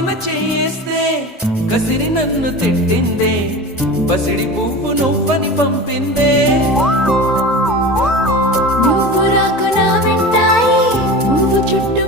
పైన చేస్తే కసిరి నన్ను తిట్టిందే, పసిడి పువ్వు నువ్వని పంపిందే. నువ్వు రాకు నా వెంటాయి, పువ్వు చుట్టూ